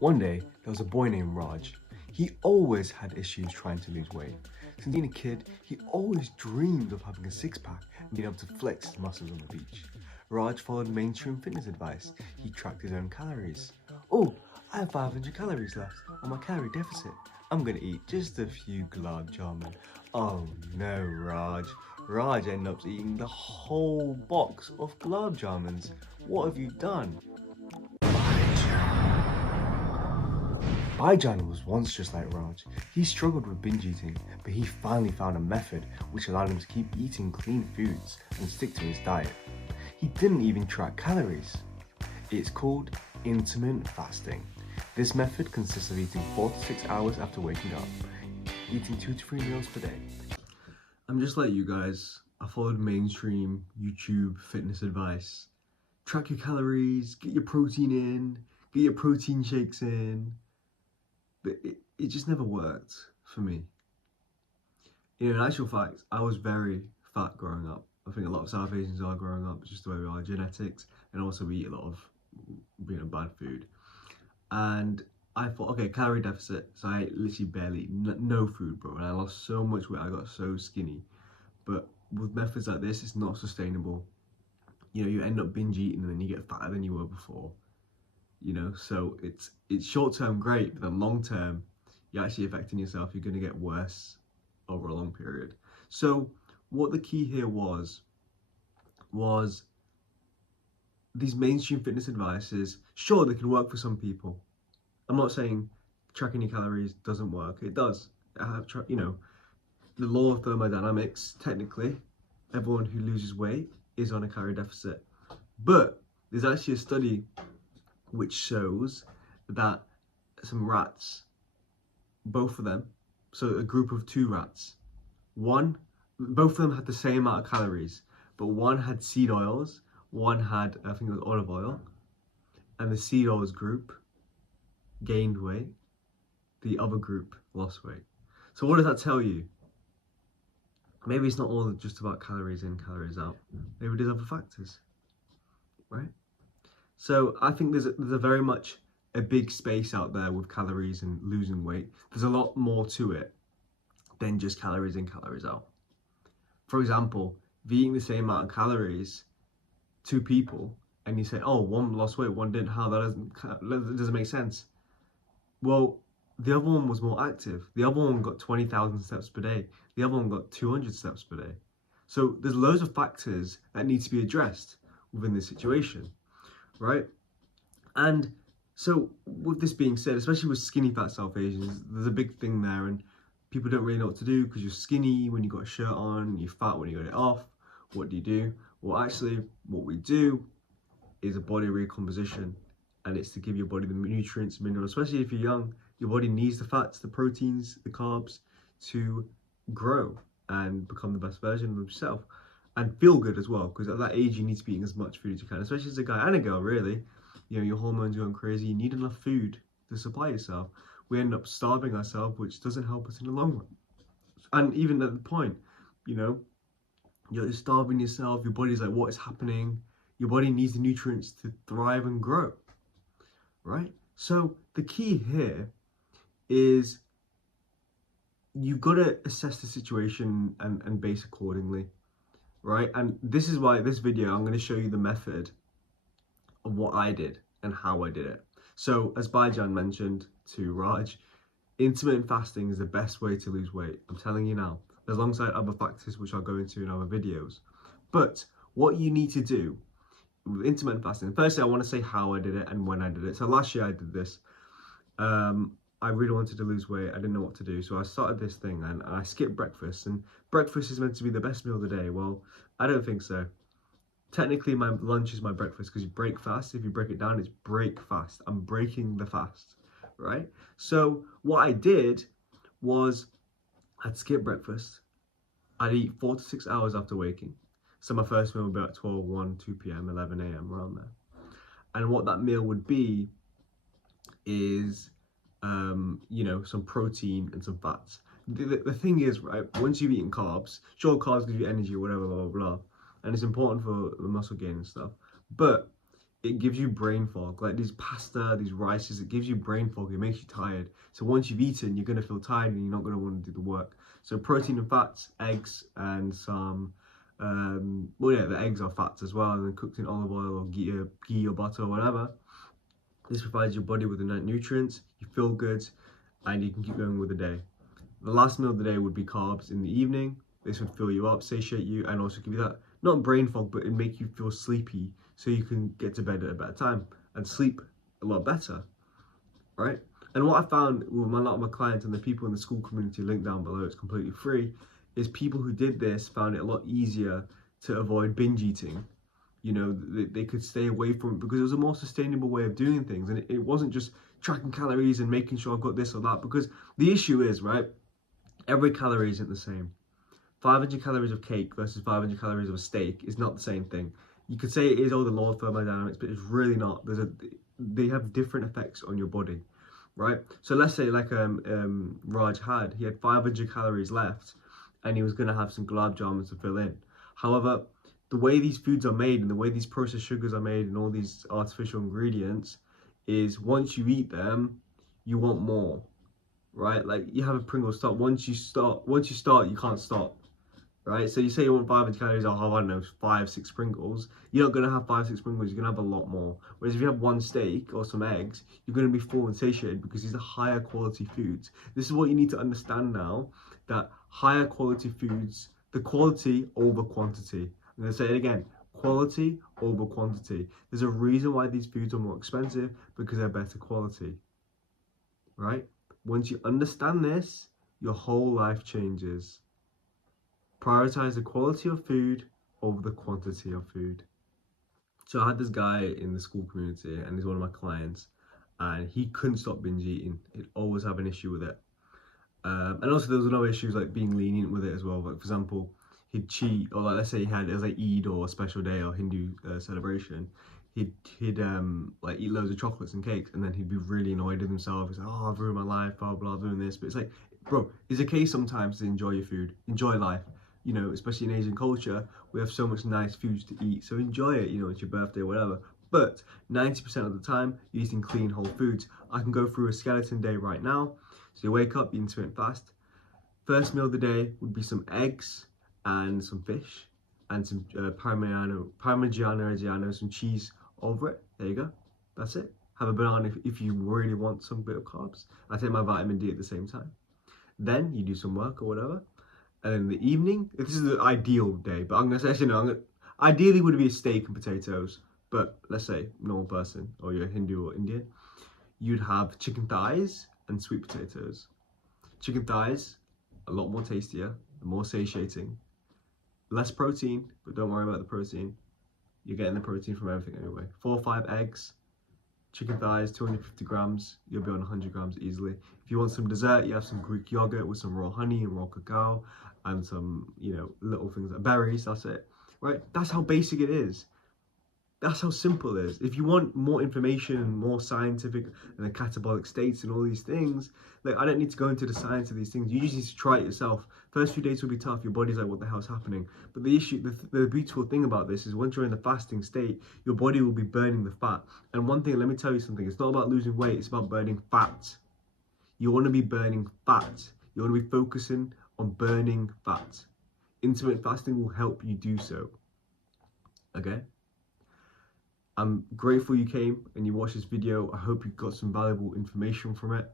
One day, there was a boy named Raj. He always had issues trying to lose weight. Since being a kid, he always dreamed of having a six-pack and being able to flex his muscles on the beach. Raj followed mainstream fitness advice. He tracked his own calories. Oh, I have 500 calories left on my calorie deficit. I'm gonna eat just a few gulab jamun. Oh no, Raj. Raj ended up eating the whole box of gulab jamuns. What have you done? Baijan was once just like Raj. He struggled with binge eating, but he finally found a method which allowed him to keep eating clean foods and stick to his diet. He didn't even track calories. It's called intermittent fasting. This method consists of eating 4 to 6 hours after waking up, eating 2 to 3 meals per day. I'm just like you guys. I followed mainstream YouTube fitness advice. Track your calories, get your protein in, get your protein shakes in. But it just never worked for me. In actual fact, I was very fat growing up. I think a lot of South Asians are growing up, it's just the way we are, genetics, and also we eat a lot of bad food. And I thought, okay, calorie deficit, so I ate literally barely, no food, bro, and I lost so much weight, I got so skinny. But with methods like this, it's not sustainable. You end up binge eating and then you get fatter than you were before. So it's short-term great, but then long-term, you're actually affecting yourself. You're going to get worse over a long period. So what the key here was these mainstream fitness advices, sure, they can work for some people. I'm not saying tracking your calories doesn't work. It does. The law of thermodynamics, technically, everyone who loses weight is on a calorie deficit. But there's actually a study which shows that some rats, both of them, so a group of 2 rats, both of them had the same amount of calories, but one had seed oils, one had, I think it was olive oil, and the seed oils group gained weight, the other group lost weight. So what does that tell you? Maybe it's not all just about calories in, calories out. Maybe there's other factors, right? So I think there's a very much a big space out there with calories and losing weight. There's a lot more to it than just calories in, calories out. For example, if you're eating the same amount of calories, 2 people, and you say, oh, one lost weight, one didn't, how? That doesn't make sense. Well, the other one was more active. The other one got 20,000 steps per day. The other one got 200 steps per day. So there's loads of factors that need to be addressed within this situation. Right? And so with this being said, especially with skinny fat South Asians, there's a big thing there, and people don't really know what to do because you're skinny when you got a shirt on, you're fat when you got it off. What do you do? Well, actually, what we do is a body recomposition, and it's to give your body the nutrients, minerals, especially if you're young. Your body needs the fats, the proteins, the carbs to grow and become the best version of yourself. And feel good as well, because at that age you need to be eating as much food as you can, especially as a guy and a girl, really. Your hormones are going crazy, you need enough food to supply yourself. We end up starving ourselves, which doesn't help us in the long run. And even at the point, you're starving yourself, your body's like, what is happening? Your body needs the nutrients to thrive and grow, right? So the key here is you've got to assess the situation and base accordingly. Right, and this is why this video I'm going to show you the method of what I did and how I did it. So as Baijan mentioned to Raj, intermittent fasting is the best way to lose weight. I'm telling you now, alongside other factors which I'll go into in other videos. But what you need to do with intermittent fasting, firstly I want to say how I did it and when I did it. So last year I did this. I really wanted to lose weight. I didn't know what to do. So I started this thing and I skipped breakfast. And breakfast is meant to be the best meal of the day. Well, I don't think so. Technically, my lunch is my breakfast because you break fast. If you break it down, it's break fast. I'm breaking the fast, right? So what I did was I'd skip breakfast. I'd eat 4 to 6 hours after waking. So my first meal would be at 12, 1, 2 p.m., 11 a.m., around there. And what that meal would be is some protein and some fats. The thing is, right, once you've eaten carbs, sure, carbs give you energy or whatever, blah, blah, blah, and it's important for the muscle gain and stuff, but it gives you brain fog. Like these pasta, these rices, it gives you brain fog. It makes you tired. So once you've eaten, you're going to feel tired and you're not going to want to do the work. So protein and fats, eggs, and some, well, yeah, the eggs are fats as well, and then cooked in olive oil or ghee or butter or whatever. This provides your body with the nutrients, you feel good, and you can keep going with the day. The last meal of the day would be carbs in the evening. This would fill you up, satiate you, and also give you that, not brain fog, but it make you feel sleepy so you can get to bed at a better time and sleep a lot better, right? And what I found with a lot of my clients and the people in the school community, link down below, it's completely free, is people who did this found it a lot easier to avoid binge eating. You know, they could stay away from it because it was a more sustainable way of doing things. And it wasn't just tracking calories and making sure I've got this or that, because the issue is, right, every calorie isn't the same. 500 calories of cake versus 500 calories of a steak is not the same thing. You could say it is all the law of thermodynamics, but it's really not. They have different effects on your body, right? So let's say like Raj he had 500 calories left, and he was going to have some gulab jamuns to fill in. However, the way these foods are made and the way these processed sugars are made and all these artificial ingredients is once you eat them, you want more, right? Like you have a Pringles stop. Once you start, you can't stop. Right, so you say you want 500 calories, I'll have, I don't know, 5-6 Pringles. You're not going to have 5-6 Pringles, you're going to have a lot more. Whereas if you have one steak or some eggs, you're going to be full and satiated because these are higher quality foods. This is what you need to understand now, that higher quality foods, the quality over quantity. I'm going to say it again, quality over quantity. There's a reason why these foods are more expensive, because they're better quality, right? Once you understand this, your whole life changes. Prioritize the quality of food over the quantity of food. So I had this guy in the school community, and he's one of my clients, and he couldn't stop binge eating. He'd always have an issue with it. And also there was no issues like being lenient with it as well. Like for example, he'd cheat, or like let's say it was like Eid or a special day or Hindu celebration. He'd like eat loads of chocolates and cakes, and then he'd be really annoyed with himself. He's like, oh, I've ruined my life, blah blah, doing this. But it's like, bro, it's okay sometimes to enjoy your food, enjoy life. You know, especially in Asian culture, we have so much nice foods to eat, so enjoy it. You know, it's your birthday or whatever. But 90% of the time, you're eating clean whole foods. I can go through a skeleton day right now. So you wake up, you intermittent fast. First meal of the day would be some eggs and some fish and some Parmigiano Reggiano, some cheese over it. There you go. That's it. Have a banana if you really want some bit of carbs. I take my vitamin D at the same time. Then you do some work or whatever. And then in the evening, this is the ideal day, but I'm going to say, actually, no, ideally would be a steak and potatoes, but let's say normal person, or you're Hindu or Indian, you'd have chicken thighs and sweet potatoes. Chicken thighs, a lot more tastier, more satiating, less protein, but don't worry about the protein. You're getting the protein from everything anyway. 4 or 5 eggs, chicken thighs, 250 grams, you'll be on 100 grams easily. If you want some dessert, you have some Greek yogurt with some raw honey and raw cacao and some, you know, little things like berries, that's it, right? That's how basic it is. That's how simple it is. If you want more information and more scientific and the catabolic states and all these things, like I don't need to go into the science of these things. You just need to try it yourself. First few days will be tough. Your body's like, what the hell's happening? But the issue, the beautiful thing about this is once you're in the fasting state, your body will be burning the fat. And one thing, let me tell you something, it's not about losing weight, it's about burning fat. You want to be burning fat. You want to be focusing on burning fat. Intermittent fasting will help you do so. Okay? I'm grateful you came and you watched this video. I hope you got some valuable information from it.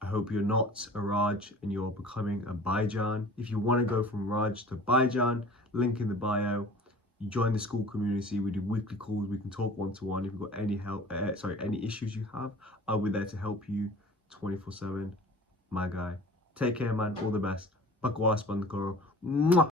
I hope you're not a Raj and you're becoming a Baijan. If you want to go from Raj to Baijan, link in the bio. You join the school community. We do weekly calls. We can talk one-to-one. If you've got any help, any issues you have, I'll be there to help you 24/7. My guy. Take care, man. All the best. Pakwas Bandakoro.